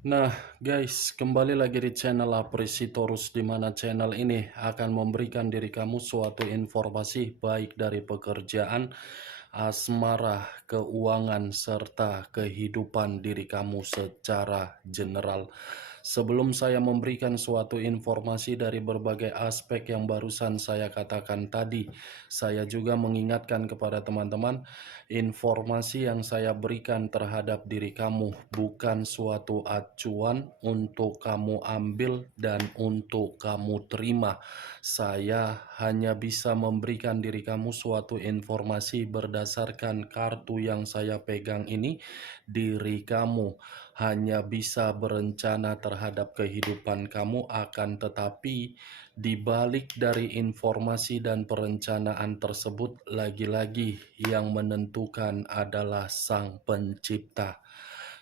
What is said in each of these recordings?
Nah, guys, kembali lagi di channel Apresitorus, di mana channel ini akan memberikan diri kamu suatu informasi baik dari pekerjaan, asmara, keuangan, serta kehidupan diri kamu secara general. Sebelum saya memberikan suatu informasi dari berbagai aspek yang barusan saya katakan tadi, saya juga mengingatkan kepada teman-teman, informasi yang saya berikan terhadap diri kamu bukan suatu acuan untuk kamu ambil dan untuk kamu terima. Saya hanya bisa memberikan diri kamu suatu informasi berdasarkan kartu yang saya pegang ini. Diri kamu hanya bisa berencana terhadap kehidupan kamu, akan tetapi di balik dari informasi dan perencanaan tersebut, lagi-lagi yang menentukan adalah Sang Pencipta.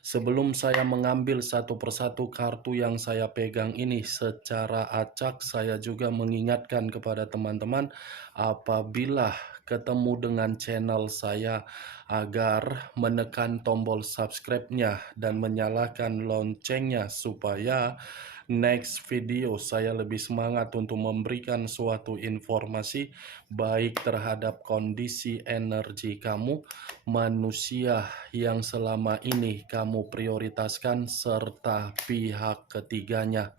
Sebelum saya mengambil satu persatu kartu yang saya pegang ini secara acak, saya juga mengingatkan kepada teman-teman apabila ketemu dengan channel saya agar menekan tombol subscribe-nya dan menyalakan loncengnya supaya next video saya lebih semangat untuk memberikan suatu informasi baik terhadap kondisi energi kamu, manusia yang selama ini kamu prioritaskan, serta pihak ketiganya.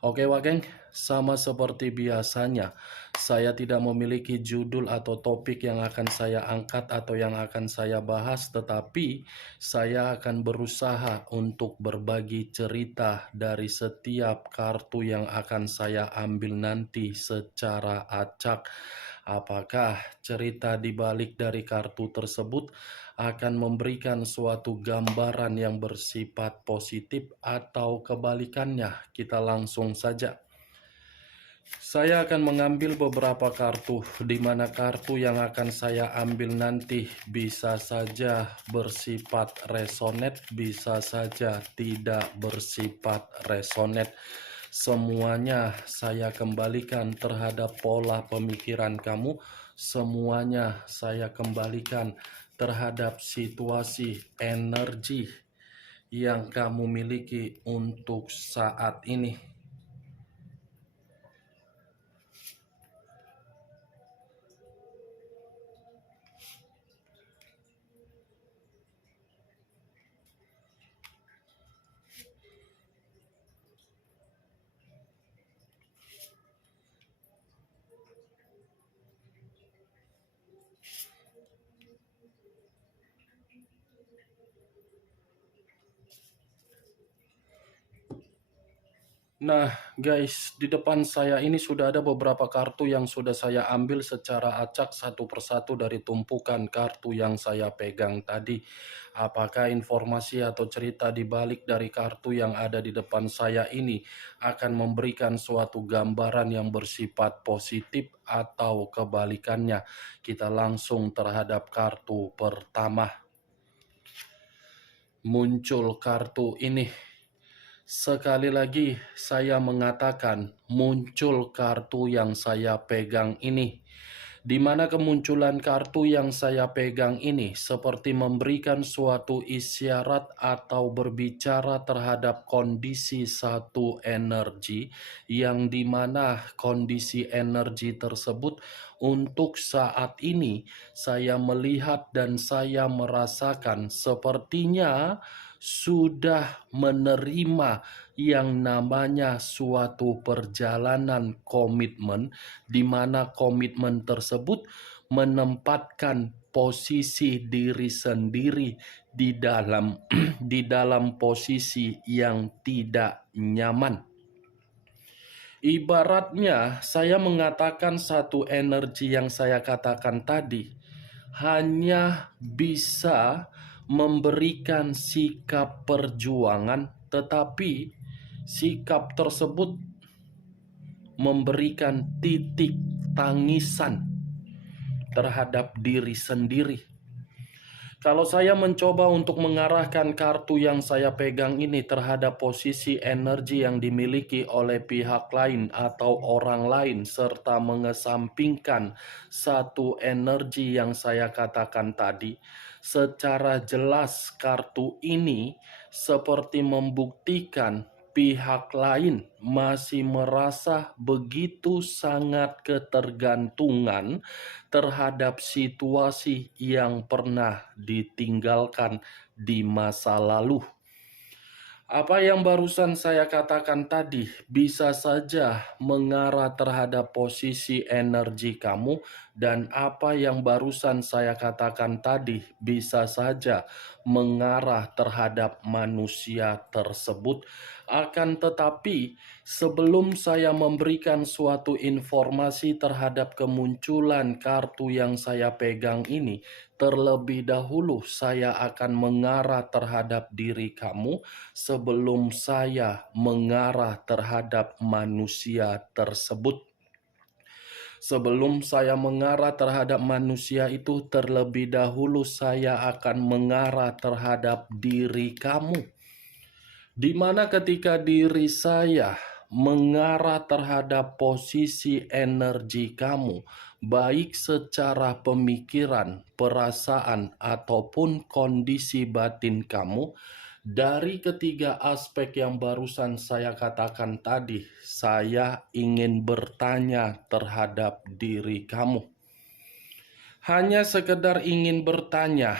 Oke Wakeng, sama seperti biasanya, saya tidak memiliki judul atau topik yang akan saya angkat atau yang akan saya bahas, tetapi saya akan berusaha untuk berbagi cerita dari setiap kartu yang akan saya ambil nanti secara acak. Apakah cerita di balik dari kartu tersebut akan memberikan suatu gambaran yang bersifat positif atau kebalikannya? Kita langsung saja. Saya akan mengambil beberapa kartu, di mana kartu yang akan saya ambil nanti bisa saja bersifat resonate, bisa saja tidak bersifat resonate. Semuanya saya kembalikan terhadap pola pemikiran kamu, semuanya saya kembalikan terhadap situasi energi yang kamu miliki untuk saat ini. Nah guys, di depan saya ini sudah ada beberapa kartu yang sudah saya ambil secara acak satu persatu dari tumpukan kartu yang saya pegang tadi. Apakah informasi atau cerita di balik dari kartu yang ada di depan saya ini akan memberikan suatu gambaran yang bersifat positif atau kebalikannya? Kita langsung terhadap kartu pertama. Muncul kartu ini. Sekali lagi saya mengatakan muncul kartu yang saya pegang ini, di mana kemunculan kartu yang saya pegang ini seperti memberikan suatu isyarat atau berbicara terhadap kondisi satu energi, yang dimana kondisi energi tersebut untuk saat ini saya melihat dan saya merasakan sepertinya sudah menerima yang namanya suatu perjalanan komitmen, di mana komitmen tersebut menempatkan posisi diri sendiri di dalam di dalam posisi yang tidak nyaman. Ibaratnya saya mengatakan satu energi yang saya katakan tadi hanya bisa memberikan sikap perjuangan, tetapi sikap tersebut memberikan titik tangisan terhadap diri sendiri. Kalau saya mencoba untuk mengarahkan kartu yang saya pegang ini terhadap posisi energi yang dimiliki oleh pihak lain atau orang lain, serta mengesampingkan satu energi yang saya katakan tadi, secara jelas kartu ini seperti membuktikan pihak lain masih merasa begitu sangat ketergantungan terhadap situasi yang pernah ditinggalkan di masa lalu. Apa yang barusan saya katakan tadi bisa saja mengarah terhadap posisi energi kamu, dan apa yang barusan saya katakan tadi bisa saja mengarah terhadap manusia tersebut. Akan tetapi, sebelum saya memberikan suatu informasi terhadap kemunculan kartu yang saya pegang ini, terlebih dahulu saya akan mengarah terhadap diri kamu sebelum saya mengarah terhadap manusia tersebut. Sebelum saya mengarah terhadap manusia itu, terlebih dahulu saya akan mengarah terhadap diri kamu. Di mana ketika diri saya mengarah terhadap posisi energi kamu, baik secara pemikiran, perasaan, ataupun kondisi batin kamu, dari ketiga aspek yang barusan saya katakan tadi, saya ingin bertanya terhadap diri kamu. Hanya sekedar ingin bertanya,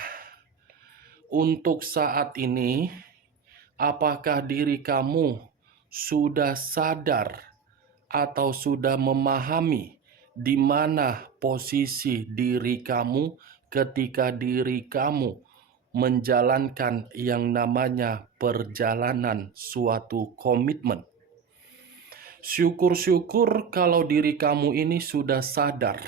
untuk saat ini, apakah diri kamu sudah sadar atau sudah memahami di mana posisi diri kamu ketika diri kamu menjalankan yang namanya perjalanan suatu komitmen? Syukur-syukur kalau diri kamu ini sudah sadar.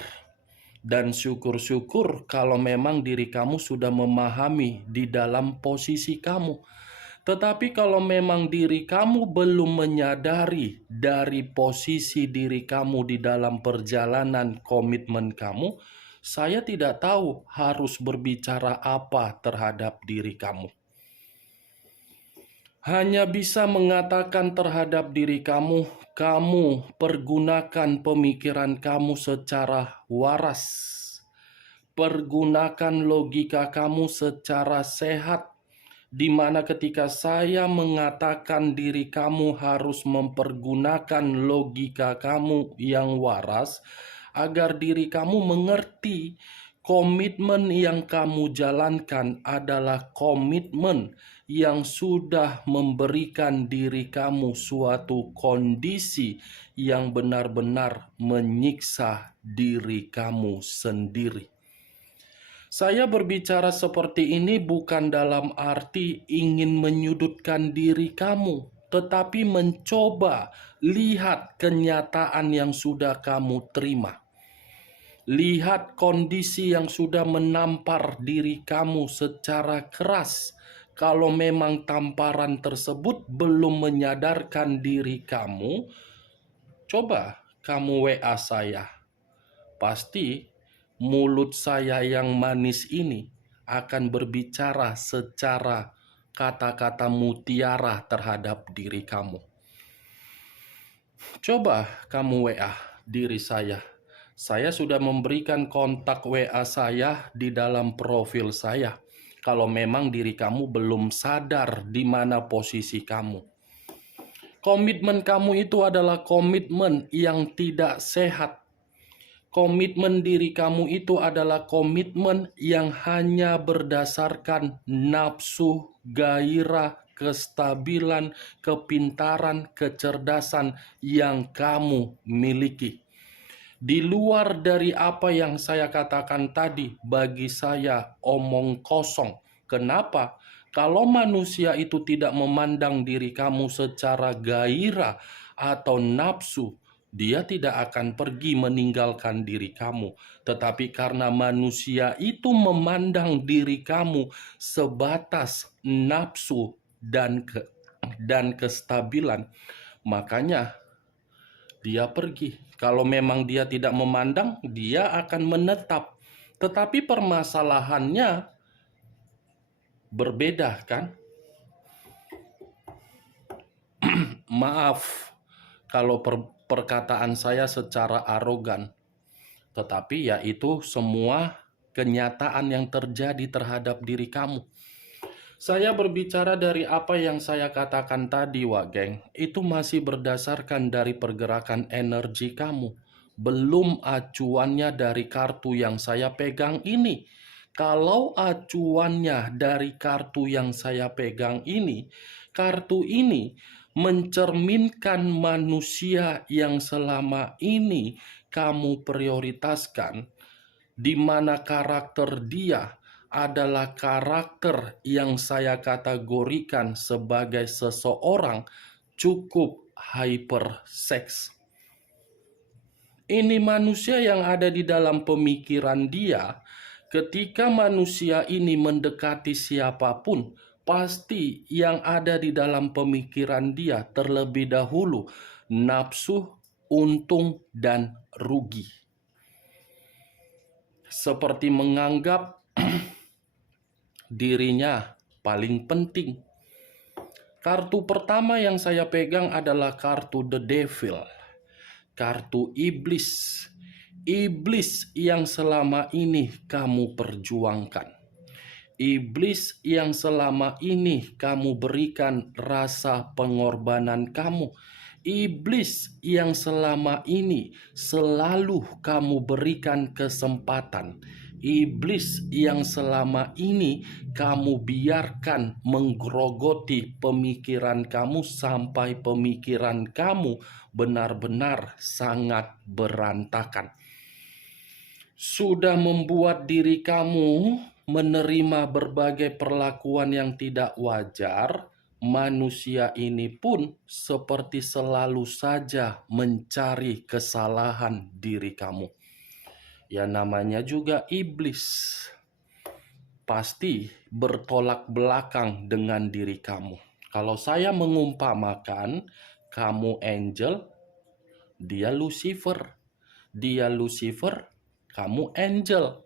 Dan syukur-syukur kalau memang diri kamu sudah memahami di dalam posisi kamu. Tetapi kalau memang diri kamu belum menyadari dari posisi diri kamu di dalam perjalanan komitmen kamu, saya tidak tahu harus berbicara apa terhadap diri kamu. Hanya bisa mengatakan terhadap diri kamu, kamu pergunakan pemikiran kamu secara waras. Pergunakan logika kamu secara sehat, di mana ketika saya mengatakan diri kamu harus mempergunakan logika kamu yang waras, agar diri kamu mengerti komitmen yang kamu jalankan adalah komitmen yang sudah memberikan diri kamu suatu kondisi yang benar-benar menyiksa diri kamu sendiri. Saya berbicara seperti ini bukan dalam arti ingin menyudutkan diri kamu, tetapi mencoba lihat kenyataan yang sudah kamu terima. Lihat kondisi yang sudah menampar diri kamu secara keras. Kalau memang tamparan tersebut belum menyadarkan diri kamu, coba kamu WA saya. Pasti mulut saya yang manis ini akan berbicara secara kata-kata mutiara terhadap diri kamu. Coba kamu WA diri saya. Saya sudah memberikan kontak WA saya di dalam profil saya. Kalau memang diri kamu belum sadar di mana posisi kamu. Komitmen kamu itu adalah komitmen yang tidak sehat. Komitmen diri kamu itu adalah komitmen yang hanya berdasarkan nafsu, gairah, kestabilan, kepintaran, kecerdasan yang kamu miliki. Di luar dari apa yang saya katakan tadi, bagi saya omong kosong. Kenapa? Kalau manusia itu tidak memandang diri kamu secara gairah atau nafsu, dia tidak akan pergi meninggalkan diri kamu. Tetapi karena manusia itu memandang diri kamu sebatas nafsu dan kestabilan, makanya dia pergi. Kalau memang dia tidak memandang, dia akan menetap. Tetapi permasalahannya, Berbeda kan? Maaf kalau perkataan saya secara arogan, tetapi ya itu semua kenyataan yang terjadi terhadap diri kamu. Saya berbicara dari apa yang saya katakan tadi, Wak Geng. Itu masih berdasarkan dari pergerakan energi kamu. Belum acuannya dari kartu yang saya pegang ini. Kalau acuannya dari kartu yang saya pegang ini, kartu ini mencerminkan manusia yang selama ini kamu prioritaskan, di mana karakter dia adalah karakter yang saya kategorikan sebagai seseorang cukup hyperseks. Ini manusia yang ada di dalam pemikiran dia. Ketika manusia ini mendekati siapapun, pasti yang ada di dalam pemikiran dia terlebih dahulu nafsu, untung, dan rugi. Seperti menganggap dirinya paling penting. Kartu pertama yang saya pegang adalah kartu The Devil, kartu iblis. Iblis yang selama ini kamu perjuangkan. Iblis yang selama ini kamu berikan rasa pengorbanan kamu. Iblis yang selama ini selalu kamu berikan kesempatan. Iblis yang selama ini kamu biarkan menggerogoti pemikiran kamu sampai pemikiran kamu benar-benar sangat berantakan. Sudah membuat diri kamu menerima berbagai perlakuan yang tidak wajar. Manusia ini pun seperti selalu saja mencari kesalahan diri kamu. Ya namanya juga iblis. Pasti bertolak belakang dengan diri kamu. Kalau saya mengumpamakan kamu angel, dia Lucifer. Dia Lucifer, kamu angel.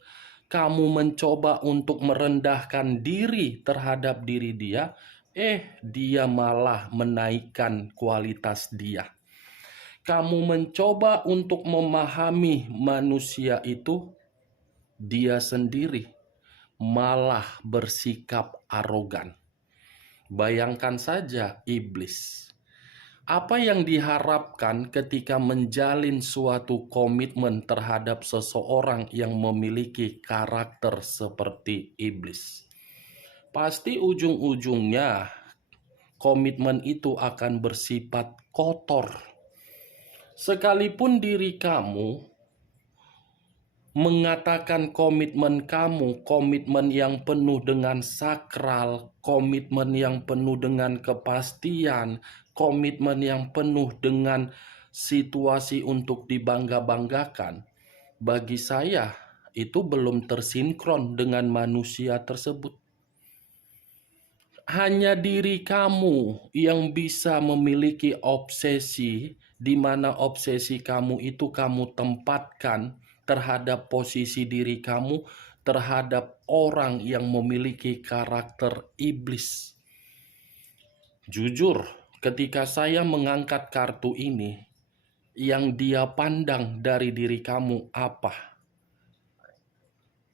Kamu mencoba untuk merendahkan diri terhadap diri dia, dia malah menaikkan kualitas dia. Kamu mencoba untuk memahami manusia itu, dia sendiri malah bersikap arogan. Bayangkan saja iblis. Apa yang diharapkan ketika menjalin suatu komitmen terhadap seseorang yang memiliki karakter seperti iblis? Pasti ujung-ujungnya komitmen itu akan bersifat kotor. Sekalipun diri kamu mengatakan komitmen kamu, komitmen yang penuh dengan sakral, komitmen yang penuh dengan kepastian, komitmen yang penuh dengan situasi untuk dibangga-banggakan, bagi saya itu belum tersinkron dengan manusia tersebut. Hanya diri kamu yang bisa memiliki obsesi, di mana obsesi kamu itu kamu tempatkan terhadap posisi diri kamu, terhadap orang yang memiliki karakter iblis. Jujur, ketika saya mengangkat kartu ini, yang dia pandang dari diri kamu apa?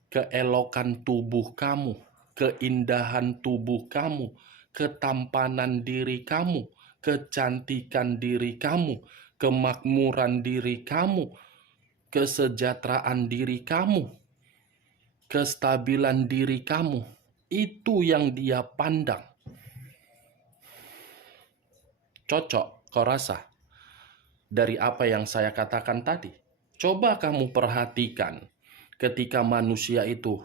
Keelokan tubuh kamu, keindahan tubuh kamu, ketampanan diri kamu, kecantikan diri kamu, kemakmuran diri kamu, kesejahteraan diri kamu, kestabilan diri kamu. Itu yang dia pandang. Cocok, kau rasa? Dari apa yang saya katakan tadi. Coba kamu perhatikan ketika manusia itu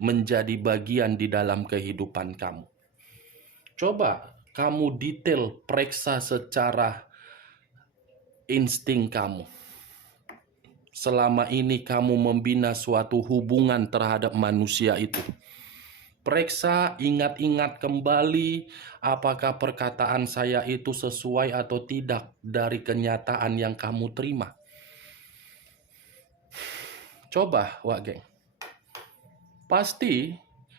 menjadi bagian di dalam kehidupan kamu. Coba kamu detail periksa secara insting kamu. Selama ini kamu membina suatu hubungan terhadap manusia itu. Periksa, ingat-ingat kembali apakah perkataan saya itu sesuai atau tidak dari kenyataan yang kamu terima. Coba, Wak Geng. Pasti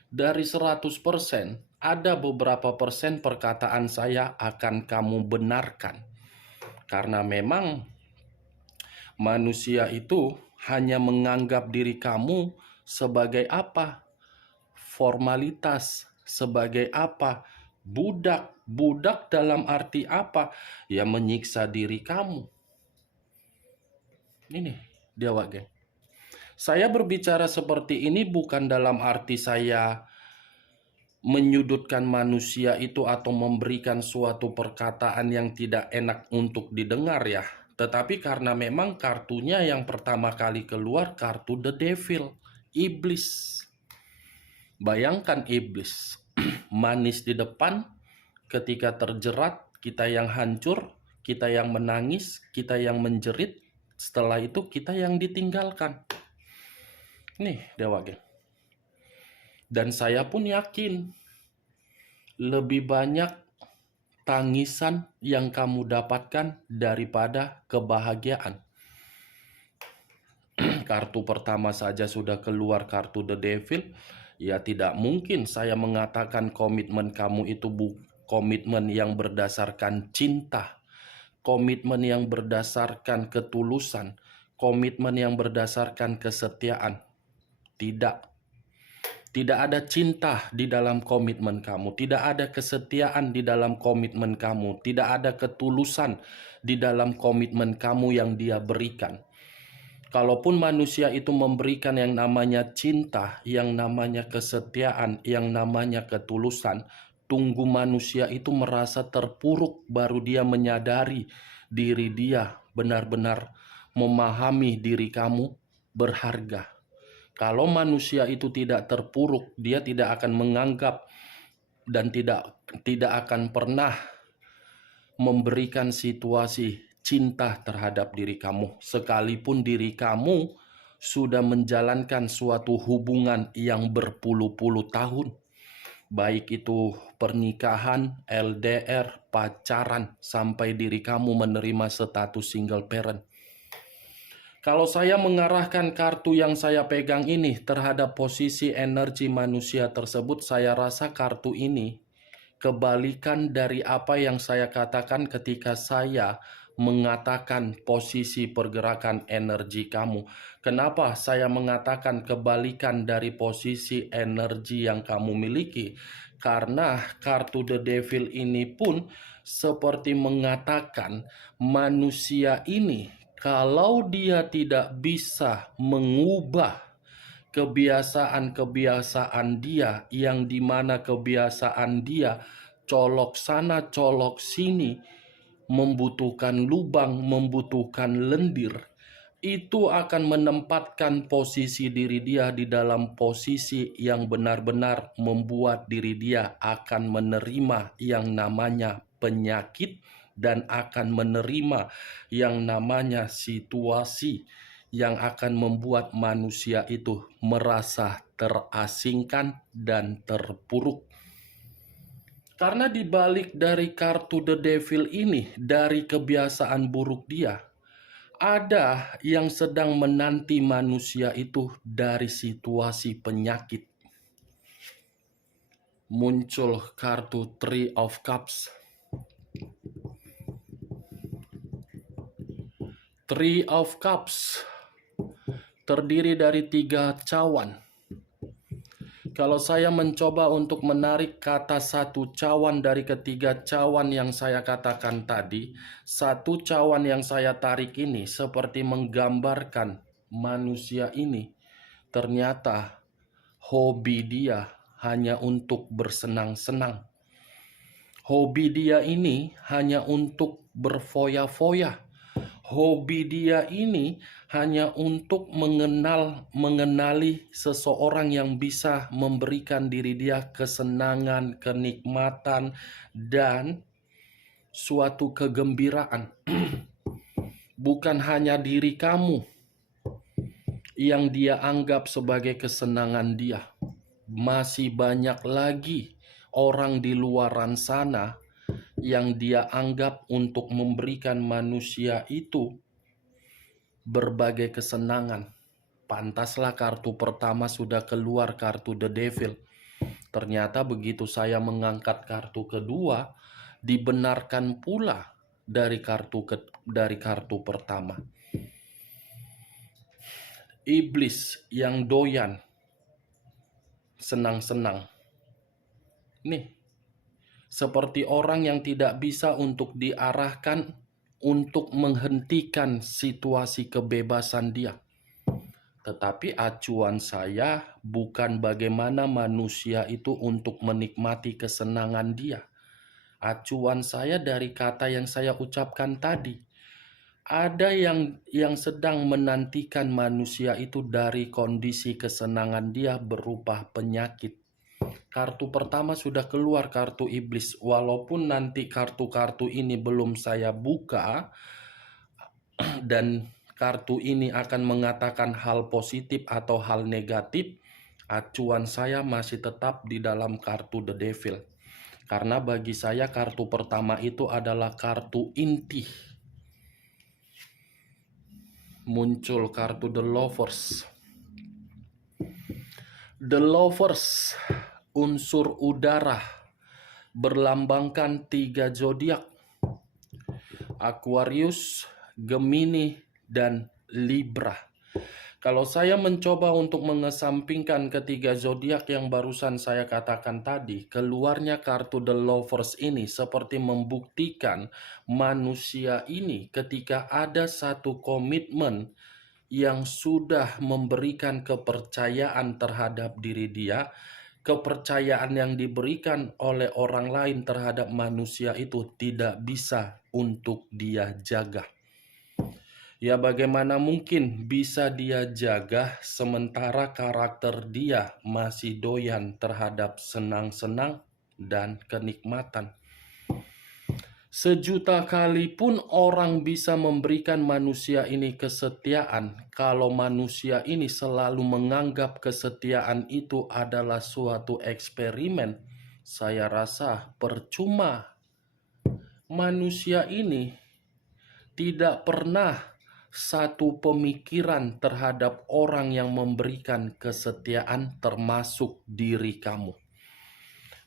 dari 100%, ada beberapa persen perkataan saya akan kamu benarkan. Karena memang manusia itu hanya menganggap diri kamu sebagai apa? Formalitas. Sebagai apa? Budak. Budak dalam arti apa? Ya menyiksa diri kamu. Ini dia, geng. Saya berbicara seperti ini bukan dalam arti saya menyudutkan manusia itu atau memberikan suatu perkataan yang tidak enak untuk didengar ya. Tetapi karena memang kartunya yang pertama kali keluar kartu The Devil, iblis. Bayangkan iblis, manis di depan, ketika terjerat, kita yang hancur, kita yang menangis, kita yang menjerit, setelah itu kita yang ditinggalkan. Nih, Dewa Geng. Dan saya pun yakin, lebih banyak tangisan yang kamu dapatkan daripada kebahagiaan. Kartu pertama saja sudah keluar kartu The Devil, ya tidak mungkin saya mengatakan komitmen kamu itu komitmen yang berdasarkan cinta, komitmen yang berdasarkan ketulusan, komitmen yang berdasarkan kesetiaan. Tidak. Tidak ada cinta di dalam komitmen kamu, tidak ada kesetiaan di dalam komitmen kamu, tidak ada ketulusan di dalam komitmen kamu yang Dia berikan. Kalaupun manusia itu memberikan yang namanya cinta, yang namanya kesetiaan, yang namanya ketulusan, tunggu manusia itu merasa terpuruk baru dia menyadari diri dia benar-benar memahami diri kamu berharga. Kalau manusia itu tidak terpuruk, dia tidak akan menganggap dan tidak akan pernah memberikan situasi cinta terhadap diri kamu. Sekalipun diri kamu sudah menjalankan suatu hubungan yang berpuluh-puluh tahun. Baik itu pernikahan, LDR, pacaran, sampai diri kamu menerima status single parent. Kalau saya mengarahkan kartu yang saya pegang ini terhadap posisi energi manusia tersebut, saya rasa kartu ini kebalikan dari apa yang saya katakan ketika saya mengatakan posisi pergerakan energi kamu. Kenapa saya mengatakan kebalikan dari posisi energi yang kamu miliki? Karena kartu The Devil ini pun seperti mengatakan manusia ini kalau dia tidak bisa mengubah kebiasaan-kebiasaan dia, yang dimana kebiasaan dia colok sana colok sini, membutuhkan lubang, membutuhkan lendir, itu akan menempatkan posisi diri dia di dalam posisi yang benar-benar membuat diri dia akan menerima yang namanya penyakit dan akan menerima yang namanya situasi yang akan membuat manusia itu merasa terasingkan dan terpuruk. Karena dibalik dari kartu The Devil ini, dari kebiasaan buruk dia, ada yang sedang menanti manusia itu dari situasi penyakit. Muncul kartu Three of Cups. Three of Cups terdiri dari 3 cawan. Kalau saya mencoba untuk menarik kata satu cawan dari ketiga cawan yang saya katakan tadi, satu cawan yang saya tarik ini seperti menggambarkan manusia ini ternyata hobi dia hanya untuk bersenang-senang. Hobi dia ini hanya untuk berfoya-foya. Hobi dia ini hanya untuk mengenali seseorang yang bisa memberikan diri dia kesenangan, kenikmatan, dan suatu kegembiraan. Bukan hanya diri kamu yang dia anggap sebagai kesenangan dia. Masih banyak lagi orang di luaran sana yang dia anggap untuk memberikan manusia itu berbagai kesenangan. Pantaslah kartu pertama sudah keluar kartu The Devil. Ternyata begitu saya mengangkat kartu kedua, dibenarkan pula dari kartu pertama. Iblis yang doyan senang-senang. Nih, seperti orang yang tidak bisa untuk diarahkan untuk menghentikan situasi kebebasan dia. Tetapi acuan saya bukan bagaimana manusia itu untuk menikmati kesenangan dia. Acuan saya dari kata yang saya ucapkan tadi. Ada yang sedang menantikan manusia itu dari kondisi kesenangan dia berupa penyakit. Kartu pertama sudah keluar, kartu iblis. Walaupun nanti kartu-kartu ini belum saya buka dan kartu ini akan mengatakan hal positif atau hal negatif, acuan saya masih tetap di dalam kartu The Devil. Karena bagi saya kartu pertama itu adalah kartu inti. Muncul kartu The Lovers. The Lovers, unsur udara, berlambangkan 3 zodiak: Aquarius, Gemini, dan Libra. Kalau saya mencoba untuk mengesampingkan ketiga zodiak yang barusan saya katakan tadi, keluarnya kartu The Lovers ini seperti membuktikan manusia ini ketika ada satu komitmen yang sudah memberikan kepercayaan terhadap diri dia, kepercayaan yang diberikan oleh orang lain terhadap manusia itu tidak bisa untuk dia jaga. Ya, bagaimana mungkin bisa dia jaga sementara karakter dia masih doyan terhadap senang-senang dan kenikmatan. Sejuta kali pun orang bisa memberikan manusia ini kesetiaan, kalau manusia ini selalu menganggap kesetiaan itu adalah suatu eksperimen, saya rasa percuma. Manusia ini tidak pernah satu pemikiran terhadap orang yang memberikan kesetiaan, termasuk diri kamu.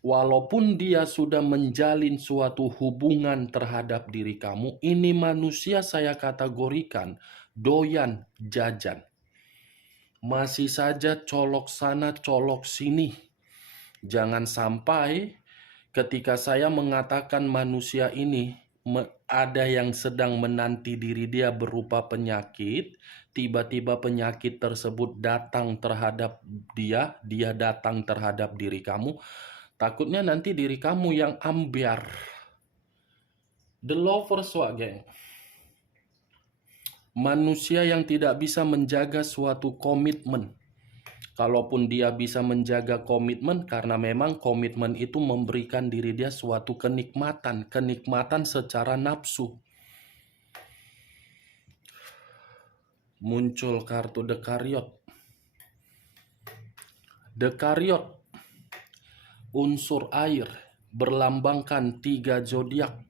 Walaupun dia sudah menjalin suatu hubungan terhadap diri kamu, ini manusia saya kategorikan doyan jajan. Masih saja colok sana, colok sini. Jangan sampai ketika saya mengatakan manusia ini ada yang sedang menanti diri dia berupa penyakit, tiba-tiba penyakit tersebut datang terhadap dia datang terhadap diri kamu, takutnya nanti diri kamu yang ambiar. The Lovers, geng. Manusia yang tidak bisa menjaga suatu komitmen. Kalaupun dia bisa menjaga komitmen, karena memang komitmen itu memberikan diri dia suatu kenikmatan secara nafsu. Muncul kartu The Chariot. The Chariot, unsur air, berlambangkan 3 zodiak.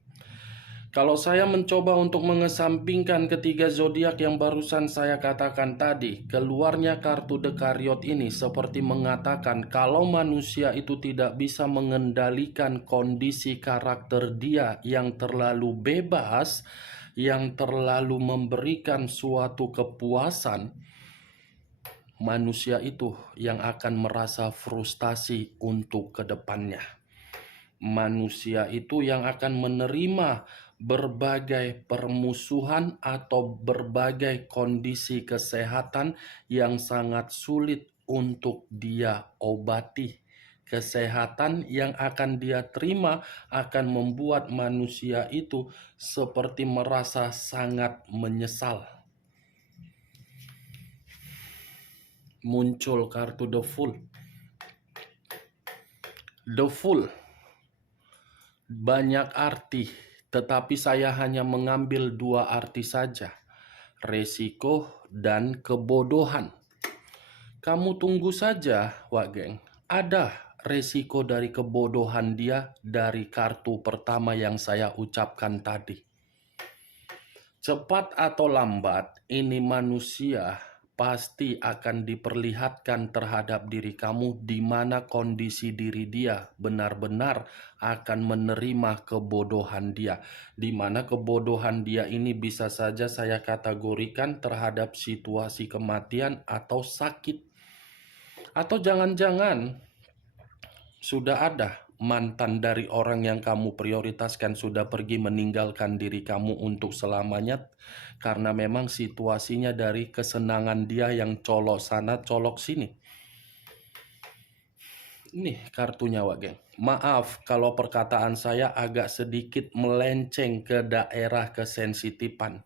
Kalau saya mencoba untuk mengesampingkan ketiga zodiak yang barusan saya katakan tadi, keluarnya kartu The Chariot ini seperti mengatakan kalau manusia itu tidak bisa mengendalikan kondisi karakter dia yang terlalu bebas, yang terlalu memberikan suatu kepuasan, manusia itu yang akan merasa frustasi untuk kedepannya. Manusia itu yang akan menerima berbagai permusuhan atau berbagai kondisi kesehatan yang sangat sulit untuk dia obati. Kesehatan yang akan dia terima akan membuat manusia itu seperti merasa sangat menyesal. Muncul kartu The Fool. The Fool banyak arti, tetapi saya hanya mengambil 2 arti saja, resiko dan kebodohan. Kamu tunggu saja, geng, ada resiko dari kebodohan dia dari kartu pertama yang saya ucapkan tadi. Cepat atau lambat, ini manusia pasti akan diperlihatkan terhadap diri kamu di mana kondisi diri dia benar-benar akan menerima kebodohan dia. Di mana kebodohan dia ini bisa saja saya kategorikan terhadap situasi kematian atau sakit. Atau jangan-jangan sudah ada mantan dari orang yang kamu prioritaskan sudah pergi meninggalkan diri kamu untuk selamanya karena memang situasinya dari kesenangan dia yang colok sana colok sini. Ini kartunya Wak, geng. Maaf kalau perkataan saya agak sedikit melenceng ke daerah kesensitifan.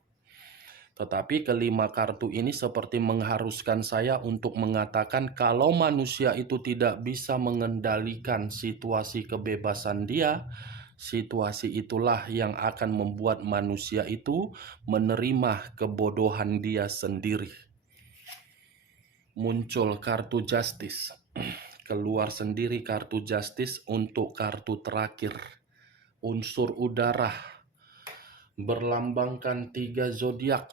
Tetapi kelima kartu ini seperti mengharuskan saya untuk mengatakan kalau manusia itu tidak bisa mengendalikan situasi kebebasan dia, situasi itulah yang akan membuat manusia itu menerima kebodohan dia sendiri. Muncul kartu Justice. Keluar sendiri kartu Justice untuk kartu terakhir. Unsur udara. Berlambangkan 3 zodiak,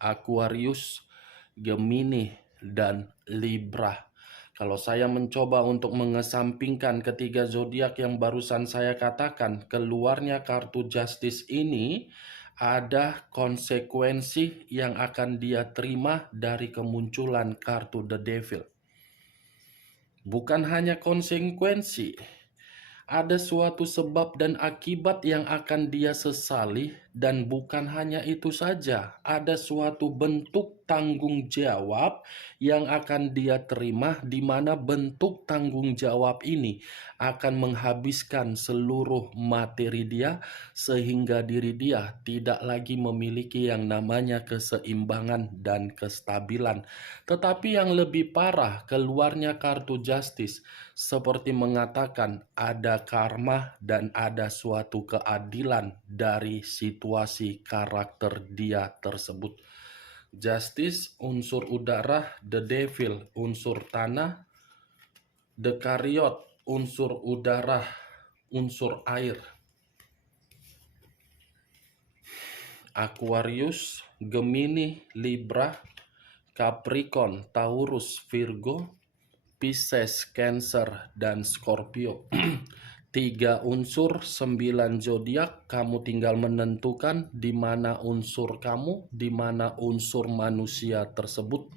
Aquarius, Gemini, dan Libra. Kalau saya mencoba untuk mengesampingkan ketiga zodiak yang barusan saya katakan, keluarnya kartu Justice ini ada konsekuensi yang akan dia terima dari kemunculan kartu The Devil. Bukan hanya konsekuensi, ada suatu sebab dan akibat yang akan dia sesali, dan bukan hanya itu saja, ada suatu bentuk tanggung jawab yang akan dia terima, di mana bentuk tanggung jawab ini akan menghabiskan seluruh materi dia sehingga diri dia tidak lagi memiliki yang namanya keseimbangan dan kestabilan. Tetapi yang lebih parah, keluarnya kartu Justice seperti mengatakan ada karma dan ada suatu keadilan dari situasi karakter dia tersebut. Justice unsur udara, The Devil unsur tanah, The Chariot unsur udara, unsur air, Aquarius, Gemini, Libra, Capricorn, Taurus, Virgo, Pisces, Cancer, dan Scorpio. 3 unsur, 9 zodiak, kamu tinggal menentukan di mana unsur kamu, di mana unsur manusia tersebut.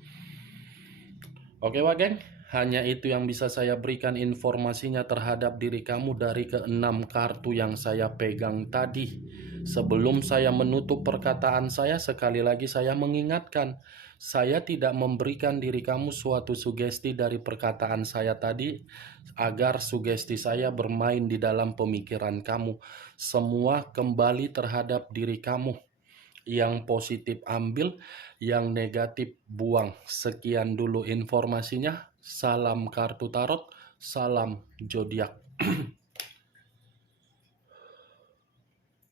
Oke Wak, geng, hanya itu yang bisa saya berikan informasinya terhadap diri kamu dari ke-6 kartu yang saya pegang tadi. Sebelum saya menutup perkataan saya, sekali lagi saya mengingatkan, saya tidak memberikan diri kamu suatu sugesti dari perkataan saya tadi agar sugesti saya bermain di dalam pemikiran kamu. Semua kembali terhadap diri kamu. Yang positif ambil, yang negatif buang. Sekian dulu informasinya. Salam kartu tarot, salam zodiak.